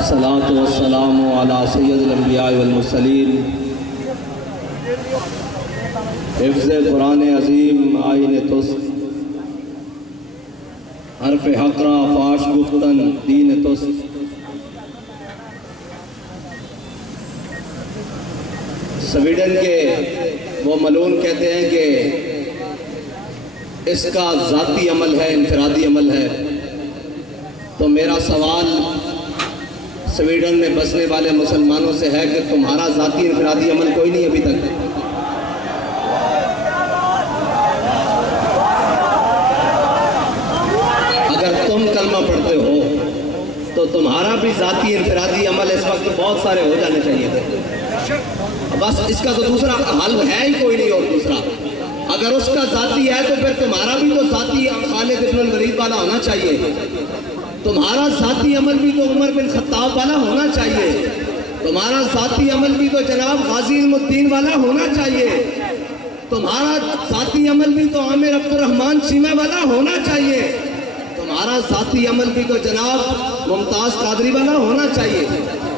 والصلاة والسلام على سید الانبیاء والمرسلین حفظ قرآن عظیم آئین توست حرف حقرہ فاش گفتن دین توست سویڈن کے وہ ملون کہتے ہیں کہ اس کا ذاتی عمل ہے، انفرادی عمل ہے۔ تو میرا سوال سویڈن میں بسنے والے مسلمانوں سے ہے کہ تمہارا ذاتی انفرادی عمل کوئی نہیں ابھی تک؟ اگر تم کلمہ پڑھتے ہو تو تمہارا بھی ذاتی انفرادی عمل اس وقت بہت سارے ہو جانے چاہیے تھے۔ بس اس کا تو دوسرا حل ہے ہی کوئی نہیں، اور دوسرا اگر اس کا ذاتی ہے تو پھر تمہارا بھی تو ذاتی خالد بن الولید والا ہونا چاہیے، تمہارا ذاتی عمل بھی تو عمر بن خطاب والا ہونا چاہیے، تمہارا ذاتی عمل بھی تو جناب غازی علم الدین والا ہونا چاہیے، تمہارا ذاتی عمل بھی تو عامر عبد الرحمن چیمہ والا ہونا چاہیے، تمہارا ذاتی عمل بھی تو جناب ممتاز قادری والا ہونا چاہیے۔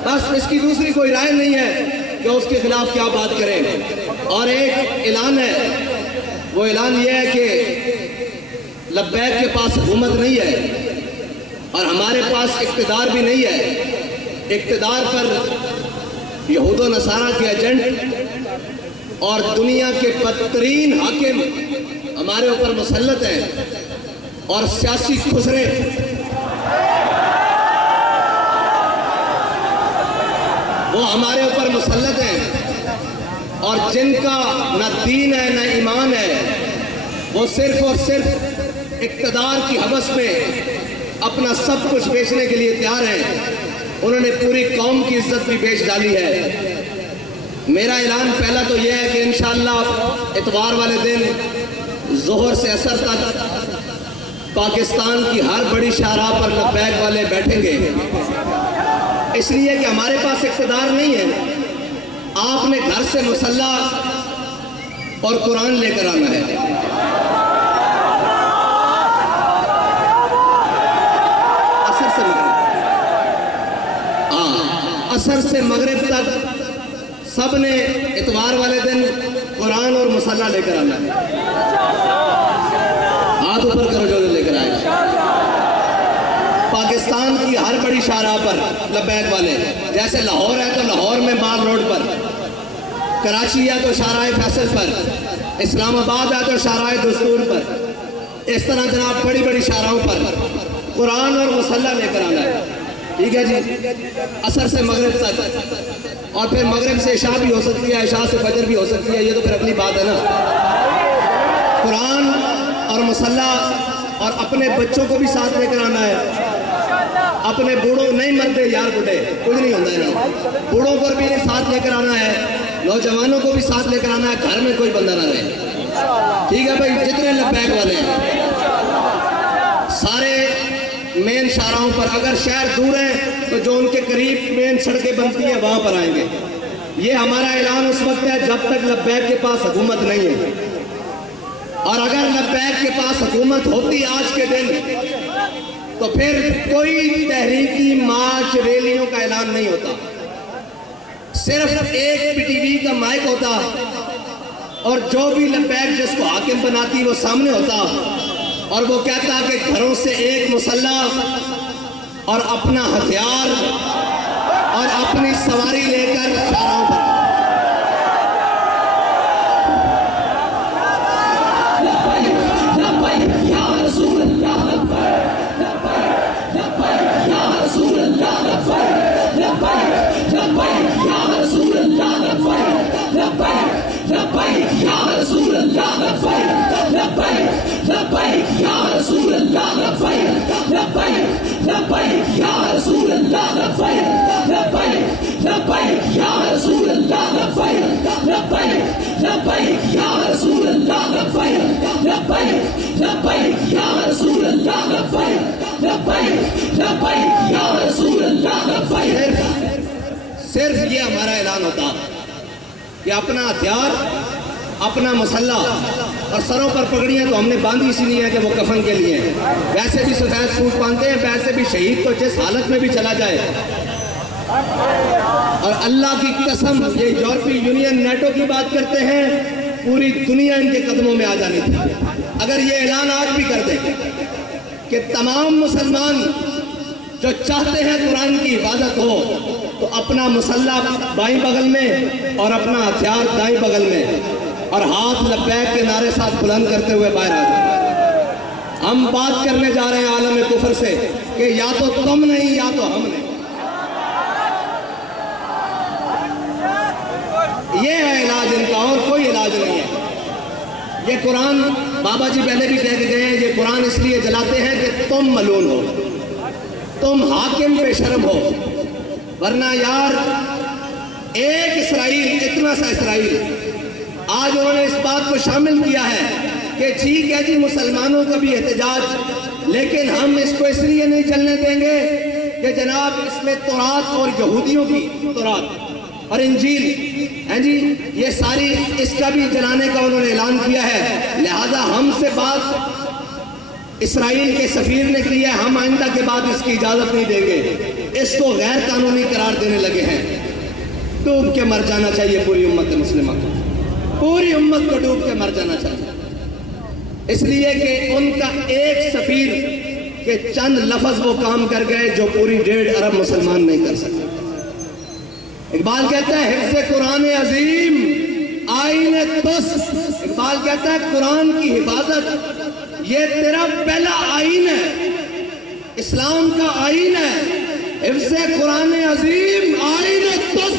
بس اس کی دوسری کوئی رائے نہیں ہے کہ اس کے خلاف کیا بات کریں۔ اور ایک اعلان ہے، وہ اعلان یہ ہے کہ لبیک کے پاس حکومت نہیں ہے اور ہمارے پاس اقتدار بھی نہیں ہے۔ اقتدار پر یہود و نصارہ کے ایجنٹ اور دنیا کے بدترین حاکم ہمارے اوپر مسلط ہیں اور سیاسی خسرے وہ ہمارے اوپر مسلط ہیں، اور جن کا نہ دین ہے نہ ایمان ہے، وہ صرف اور صرف اقتدار کی ہوس میں اپنا سب کچھ بیچنے کے لیے تیار ہیں۔ انہوں نے پوری قوم کی عزت بھی بیچ ڈالی ہے۔ میرا اعلان پہلا تو یہ ہے کہ انشاءاللہ اتوار والے دن ظہر سے عصر تک پاکستان کی ہر بڑی شاہراہ پر لبیک والے بیٹھیں گے، اس لیے کہ ہمارے پاس اقتدار نہیں ہے۔ آپ نے گھر سے مسلح اور قرآن لے کر آنا ہے۔ عصر سے مغرب تک سب نے اتوار والے دن قرآن اور مسلح لے کر آنا ہے۔ ہاتھ اوپر کرو جو لے کر آئے۔ پاکستان کی ہر بڑی شاہراہ پر لبیک والے، جیسے لاہور ہے تو لاہور میں مال روڈ پر، کراچی ہے تو شاہراہ فیصل پر، اسلام آباد ہے تو شاہراہ دستور پر، اس طرح جناب بڑی بڑی شاہراہوں پر قرآن اور مسلح لے کر آنا ہے۔ ٹھیک ہے جی، عصر سے مغرب تک، اور پھر مغرب سے عشاء بھی ہو سکتی ہے، عشاء سے فجر بھی ہو سکتی ہے، یہ تو پھر اگلی بات ہے نا۔ قرآن اور مسلح، اور اپنے بچوں کو بھی ساتھ لے کر آنا ہے۔ اپنے بوڑھوں نہیں مرتے یار بوڑھے کچھ نہیں ہوتا ہے نا، بوڑھوں پر بھی ساتھ لے کر آنا ہے، نوجوانوں کو بھی ساتھ لے کر آنا ہے، گھر میں کوئی بندہ نہ رہے۔ ٹھیک ہے بھائی، جتنے لبیک والے ہیں سارے مین شاہراہوں پر، اگر شہر دور ہیں تو جو ان کے قریب مین سڑکیں بنتی ہیں وہاں پر آئیں گے۔ یہ ہمارا اعلان اس وقت ہے جب تک لبیک کے پاس حکومت نہیں ہے، اور اگر لبیک کے پاس حکومت ہوتی آج کے دن تو پھر کوئی تحریکی مارچ ریلیوں کا اعلان نہیں ہوتا، صرف ایک پی ٹی وی کا مائک ہوتا، اور جو بھی لبیک جس کو حاکم بناتی وہ سامنے ہوتا، اور وہ کہتا کہ گھروں سے ایک مسلح اور اپنا ہتھیار اور اپنی سواری لے کر شاہراہوں پر۔ صرف یہ ہمارا اعلان ہوتا کہ اپنا ہتھیار، اپنا مسلح، اور سروں پر پگڑیاں تو ہم نے باندھی اسی لیے ہے کہ وہ کفن کے لیے ہیں، ویسے بھی سفید سوٹ پہنتے ہیں، ویسے بھی شہید تو جس حالت میں بھی چلا جائے اور اللہ کی قسم یہ یورپی یونین نیٹو کی بات کرتے ہیں، پوری دنیا ان کے قدموں میں آ جانی تھی۔ اگر یہ اعلان آج بھی کر دیں کہ تمام مسلمان جو چاہتے ہیں قرآن کی حفاظت ہو تو اپنا مسلح بائیں بغل میں اور اپنا ہتھیار دائیں بغل میں اور ہاتھ لبیک کے نعرے ساتھ بلند کرتے ہوئے باہر آ جائیں۔ ہم بات کرنے جا رہے ہیں عالم کفر سے کہ یا تو تم نہیں یا تو ہم نہیں۔ یہ ہے علاج ان کا، اور کوئی علاج نہیں ہے۔ یہ قرآن بابا جی پہلے بھی کہہ کے گئے ہیں، یہ قرآن اس لیے جلاتے ہیں کہ تم ملعون ہو، تم حاکم بے شرم ہو، ورنہ یار ایک اسرائیل، اتنا سا اسرائیل آج انہوں نے اس بات کو شامل کیا ہے کہ ٹھیک ہے جی مسلمانوں کا بھی احتجاج، لیکن ہم اس کو اس لیے نہیں چلنے دیں گے کہ جناب اس میں تورات اور یہودیوں کی تورات اور انجیل ہیں جی، یہ ساری اس کا بھی جلانے کا انہوں نے اعلان کیا ہے۔ لہذا ہم سے بات اسرائیل کے سفیر نے کی ہے، ہم آئندہ کے بعد اس کی اجازت نہیں دیں گے، اس کو غیر قانونی قرار دینے لگے ہیں۔ ڈوب کے مر جانا چاہیے پوری امت مسلمہ کو، پوری امت کو ڈوب کے مر جانا چاہیے، اس لیے کہ ان کا ایک سفیر کے چند لفظ وہ کام کر گئے جو پوری 1.5 ارب مسلمان نہیں کر سکتے۔ اقبال کہتا ہے حفظ قرآن عظیم آئین تس، اقبال کہتا ہے قرآن کی حفاظت یہ تیرا پہلا آئین ہے، اسلام کا آئین ہے۔ حفظ قرآن عظیم آئین تس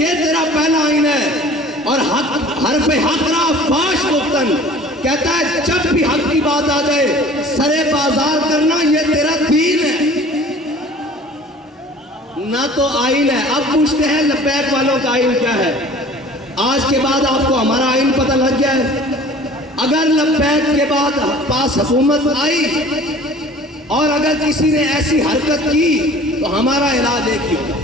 یہ تیرا پہلا آئین ہے۔ اور حرف حق را فاش گفتن، کہتا ہے جب بھی حق کی بات آ جائے سرے بازار کرنا یہ تیرا دین ہے، نہ تو آئین ہے۔ اب پوچھتے ہیں لبیک والوں کا آئین کیا ہے؟ آج کے بعد آپ کو ہمارا آئین پتہ لگ گیا ہے۔ اگر لبیک کے بعد پاس حکومت آئی اور اگر کسی نے ایسی حرکت کی تو ہمارا علاج ایک ہی ہوگا،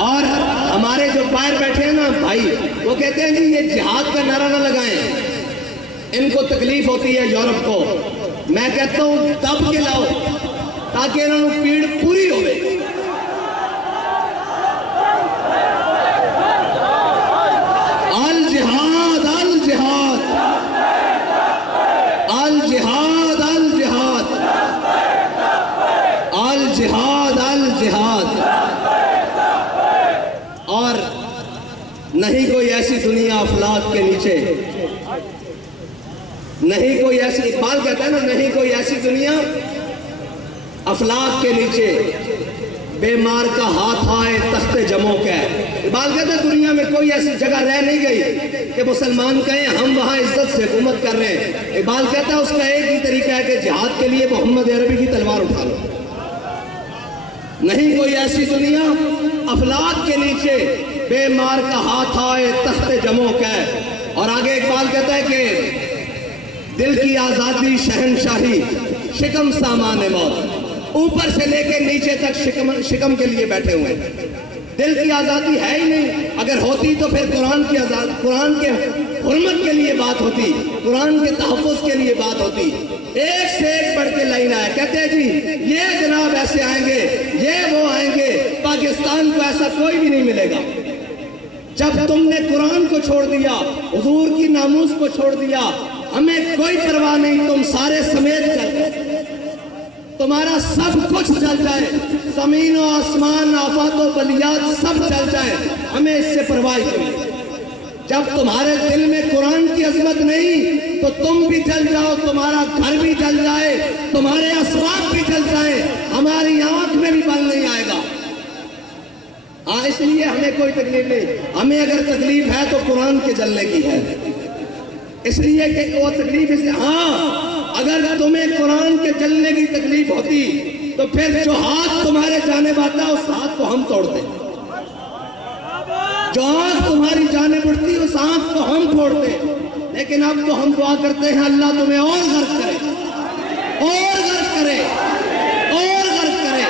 اور ہمارے جو باہر بیٹھے ہیں نا بھائی، وہ کہتے ہیں جی یہ جہاد کا نعرہ نہ لگائیں، ان کو تکلیف ہوتی ہے یورپ کو۔ میں کہتا ہوں دب کے لاؤ تاکہ انہوں نے پیڑ پوری ہوئے۔ الجہاد الجہاد الجہاد الجہاد الجہاد الجہاد۔ اور نہیں کوئی ایسی دنیا افلاک کے نیچے، نہیں کوئی ایسی، اقبال کہتا ہے نا نہیں کوئی ایسی دنیا افلاک کے نیچے بیمار کا ہاتھ آئے تخت جموں کا۔ اقبال کہتا ہے دنیا میں کوئی ایسی جگہ رہ نہیں گئی کہ مسلمان کہیں ہم وہاں عزت سے حکومت کر رہے ہیں۔ اقبال کہتا ہے اس کا ایک ہی طریقہ ہے کہ جہاد کے لیے محمد عربی کی تلوار اٹھا لو۔ نہیں کوئی ایسی دنیا افلاک کے نیچے بیمار کا ہاتھ آئے تخت جموں کا۔ اور آگے اقبال کہتا ہے کہ دل کی آزادی شہنشاہی شکم سامان موت، اوپر سے لے کے نیچے تک شکم کے لیے بیٹھے ہوئے ہیں۔ دل کی آزادی ہے ہی نہیں، اگر ہوتی تو پھر قرآن کے حرمت کے لیے بات ہوتی، قرآن کے تحفظ کے لیے بات ہوتی۔ ایک سے ایک بڑھ کے لائن آئے، کہتے ہیں جی یہ جناب ایسے آئیں گے، یہ وہ آئیں گے، پاکستان کو ایسا کوئی بھی نہیں ملے گا۔ جب تم نے قرآن کو چھوڑ دیا، حضور کی ناموس کو چھوڑ دیا، ہمیں کوئی پرواہ نہیں، تم سارے سمیت چل، تمہارا سب کچھ چل جائے، زمین و آسمان آفات و بلیات سب چل جائے، ہمیں اس سے پرواہ نہیں۔ جب تمہارے دل میں قرآن کی عظمت نہیں تو تم بھی چل جاؤ، تمہارا گھر بھی چل جائے، تمہارے اسباب بھی چل جائے، ہماری آنکھ میں بھی بل نہیں آئے گا۔ ہاں اس لیے ہمیں کوئی تکلیف نہیں، ہمیں اگر تکلیف ہے تو قرآن کے جلنے کی ہے، اس لیے کہ وہ تکلیف اس لیے، ہاں اگر تمہیں قرآن کے جلنے کی تکلیف ہوتی تو پھر جو ہاتھ تمہارے جانب آتا اس ہاتھ کو ہم توڑتے، جو آنکھ تمہاری جانب اڑتی اس آنکھ کو ہم پھوڑتے، لیکن اب تو ہم دعا کرتے ہیں اللہ تمہیں اور غرق کرے، اور غرق کرے، اور غرق کرے،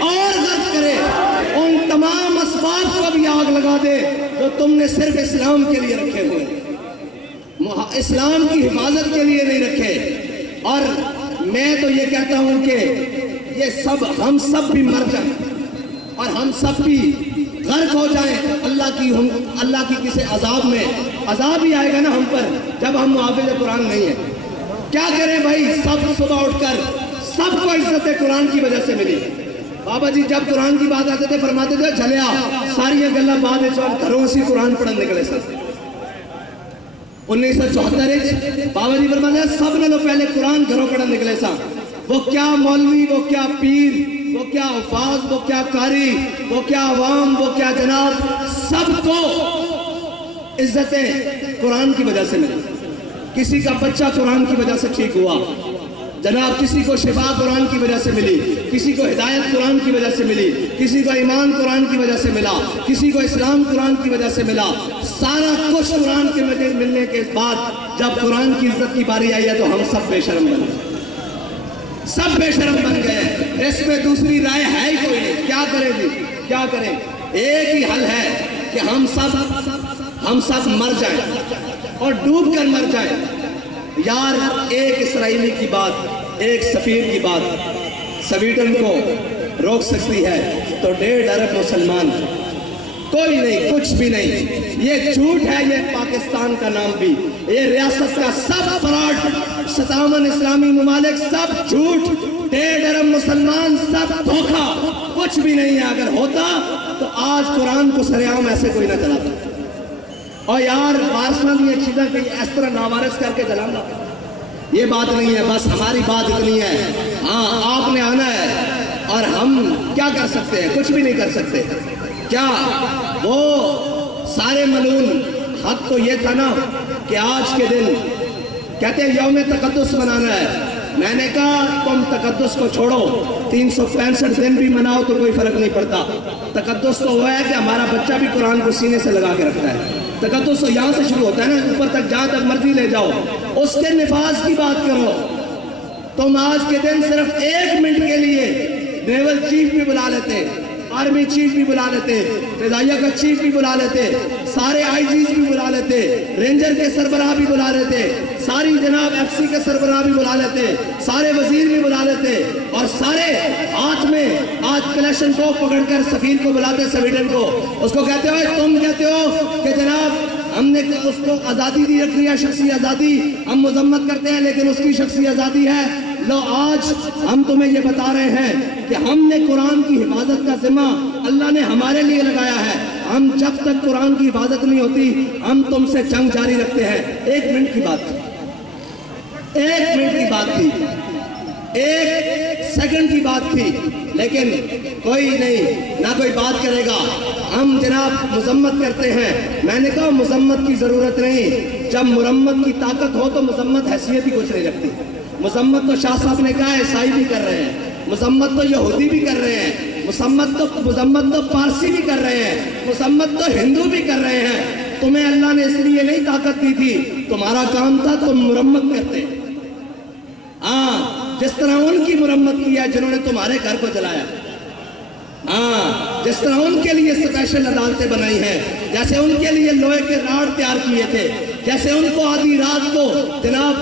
اور غرق کرے، ان تمام اسباب کو بھی آگ لگا دے جو تم نے صرف اسلام کے لیے رکھے ہوئے، اسلام کی حفاظت کے لیے نہیں رکھے۔ اور میں تو یہ کہتا ہوں کہ یہ سب ہم سب بھی مر جائیں اور ہم سب بھی غرق ہو جائیں اللہ کی کسی عذاب میں، عذاب ہی آئے گا نا ہم پر جب ہم محافظ قرآن نہیں ہیں۔ کیا کریں بھائی، سب صبح اٹھ کر سب کو عزت قرآن کی وجہ سے ملی۔ بابا جی جب قرآن کی بات آتے تھے فرماتے تھے جھلیا ساری گلا بعد گھروں سے قرآن پڑھن نکلے سر۔ 1974 بابا جی فرماتے ہیں سب نے پہلے قرآن گھروں پڑھن نکلے سا، وہ کیا مولوی، وہ کیا پیر، وہ کیا حفاظ، وہ کیا قاری، وہ کیا عوام، وہ کیا جناب، سب کو عزتیں قرآن کی وجہ سے ملی۔ کسی کا بچہ قرآن کی وجہ سے ٹھیک ہوا جناب، کسی کو شفا قرآن کی وجہ سے ملی، کسی کو ہدایت قرآن کی وجہ سے ملی، کسی کو ایمان قرآن کی وجہ سے ملا، کسی کو اسلام قرآن کی وجہ سے ملا۔ سارا کچھ قرآن کے ملنے کے بعد جب قرآن کی عزت کی باری آئی ہے تو ہم سب بے شرم بن گئے، سب بے شرم بن گئے۔ اس میں دوسری رائے ہے ہی کوئی نہیں۔ کیا کریں جی، کیا کریں؟ ایک ہی حل ہے کہ ہم سب مر جائیں اور ڈوب کر مر جائیں۔ یار ایک اسرائیلی کی بات، ایک سفیر کی بات سویڈن کو روک سکتی ہے تو 1.5 ارب مسلمان کوئی نہیں، کچھ بھی نہیں۔ یہ جھوٹ ہے، یہ پاکستان کا نام بھی، یہ ریاست کا سب فراڈ، 57 اسلامی ممالک سب جھوٹ، 1.5 ارب مسلمان سب دھوکہ، کچھ بھی نہیں ہے۔ اگر ہوتا تو آج قرآن کو سرعام ایسے کوئی نہ چلاتا۔ اور یار بارسنل یہ چیزیں کہ اس طرح ناوارث کر کے جلانا یہ بات نہیں ہے۔ بس ہماری بات اتنی ہے، ہاں آپ نے آنا ہے اور ہم کیا کر سکتے ہیں؟ کچھ بھی نہیں کر سکتے۔ کیا وہ سارے ملعون حق تو یہ تھا نا کہ آج کے دن کہتے ہیں یوم تقدس منانا ہے۔ میں نے کہا تم تقدس کو چھوڑو، 365 دن بھی مناؤ تو کوئی فرق نہیں پڑتا۔ تقدس تو وہ ہے کہ ہمارا بچہ بھی قرآن کو سینے سے لگا کے رکھتا ہے۔ تقدس تو یہاں سے شروع ہوتا ہے نا، اوپر تک جہاں تک مرضی لے جاؤ۔ اس کے نفاذ کی بات کرو۔ تم آج کے دن صرف 1 منٹ کے لیے نیول چیف بھی بلا لیتے، آرمی چیف بھی بلا لیتے، فضائیہ کا چیف بھی بلا لیتے، سارے آئی جیز بھی بلا لیتے، رینجر کے سربراہ بھی بلا لیتے، ساری جناب ایف سی کے سربراہ بھی بلا لیتے، سارے وزیر بھی بلا لیتے، اور سارے ہاتھ میں آج کلیشن کو پکڑ کر سفیر کو بلاتے سویڈن کو۔ اس کو کہتے ہو تم کہتے ہو کہ جناب ہم نے اس کو آزادی دی رکھی ہے، شخصی آزادی، ہم مذمت کرتے ہیں لیکن اس کی شخصی آزادی ہے۔ لو آج ہم تمہیں یہ بتا رہے ہیں کہ ہم نے قرآن کی حفاظت کا ذمہ اللہ نے ہمارے لیے لگایا ہے۔ ہم جب تک قرآن کی حفاظت نہیں ہوتی ہم تم سے جنگ جاری رکھتے ہیں۔ 1 منٹ کی بات تھی، 1 منٹ کی بات تھی، 1 سیکنڈ کی بات تھی، لیکن کوئی نہیں، نہ کوئی بات کرے گا۔ ہم جناب مذمت کرتے ہیں۔ میں نے کہا مذمت کی ضرورت نہیں، جب مرمت کی طاقت ہو تو مذمت حیثیت ہی کچھ نہیں رکھتی۔ مذمت تو شاہ صاحب نے کہا عیسائی بھی کر رہے ہیں، مذمت تو یہودی بھی کر رہے ہیں، مذمت تو پارسی بھی کر رہے ہیں، مذمت تو ہندو بھی کر رہے ہیں۔ تمہیں اللہ نے اس لیے نہیں طاقت دی تھی، تمہارا کام تھا تم مرمت کرتے۔ ہاں جس طرح ان کی مرمت کی ہے جنہوں نے تمہارے گھر کو جلایا، ہاں جس طرح ان کے لیے اسپیشل عدالتیں بنائی ہیں، جیسے ان کے لیے لوہے کے راڑ تیار کیے تھے، جیسے ان کو آدھی رات کو جناب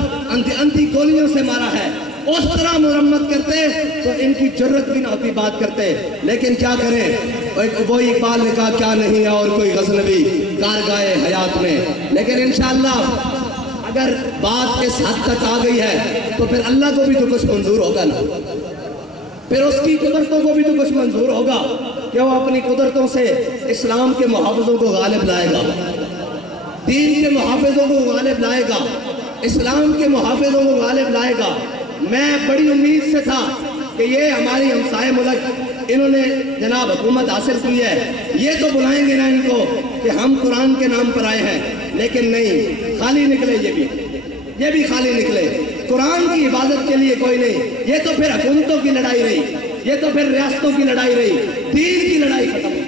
اندھی گولیوں سے مارا ہے، اس طرح مرمت کرتے تو ان کی جرت بھی نہ ہوتی بات کرتے۔ لیکن کیا کریں، وہی اقبال نے کہا کیا نہیں ہے اور کوئی غزنوی کارگاہ حیات میں۔ لیکن انشاءاللہ اگر بات اس حد تک آ گئی ہے تو پھر اللہ کو بھی تو کچھ منظور ہوگا نا، پھر اس کی قدرتوں کو بھی تو کچھ منظور ہوگا کہ وہ اپنی قدرتوں سے اسلام کے محافظوں کو غالب لائے گا، دین کے محافظوں کو غالب لائے گا، اسلام کے محافظوں کو غالب لائے گا۔ میں بڑی امید سے تھا کہ یہ ہماری ہمسائے ملک انہوں نے جناب حکومت حاصل کی ہے، یہ تو بلائیں گے نا ان کو کہ ہم قرآن کے نام پر آئے ہیں، لیکن نہیں، خالی نکلے یہ بھی خالی نکلے۔ قرآن کی حفاظت کے لیے کوئی نہیں، یہ تو پھر حکومتوں کی لڑائی رہی، یہ تو پھر ریاستوں کی لڑائی رہی، دین کی لڑائی ختم ہوئی۔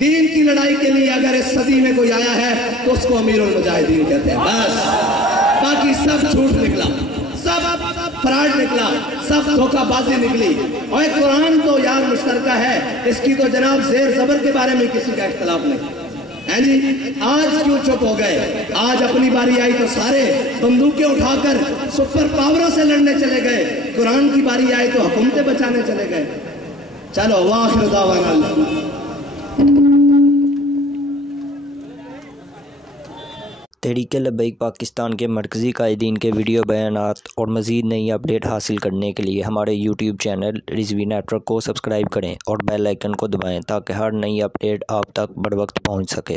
دین کی لڑائی کے لیے اگر اس صدی میں کوئی آیا ہے تو اس کو امیر المجاہدین کہتے ہیں، بس باقی سب جھوٹ نکلا، سب فراڈ نکلا، سب دھوکہ بازی نکلی۔ اور قرآن تو یار مشترکہ ہے، اس کی تو جناب زیر زبر کے بارے میں کسی کا اختلاف نہیں، ہیں جی آج کیوں چپ ہو گئے؟ آج اپنی باری آئی تو سارے بندوقیں اٹھا کر سپر پاوروں سے لڑنے چلے گئے، قرآن کی باری آئی تو حکومتیں بچانے چلے گئے۔ چلو وآخر دعوانا تحریک لبیک پاکستان کے مرکزی قائدین کے ویڈیو بیانات اور مزید نئی اپڈیٹ حاصل کرنے کے لیے ہمارے YouTube channel Rizvi network کو سبسکرائب کریں اور بیل آئیکن کو دبائیں تاکہ ہر نئی اپڈیٹ آپ تک بروقت پہنچ سکے۔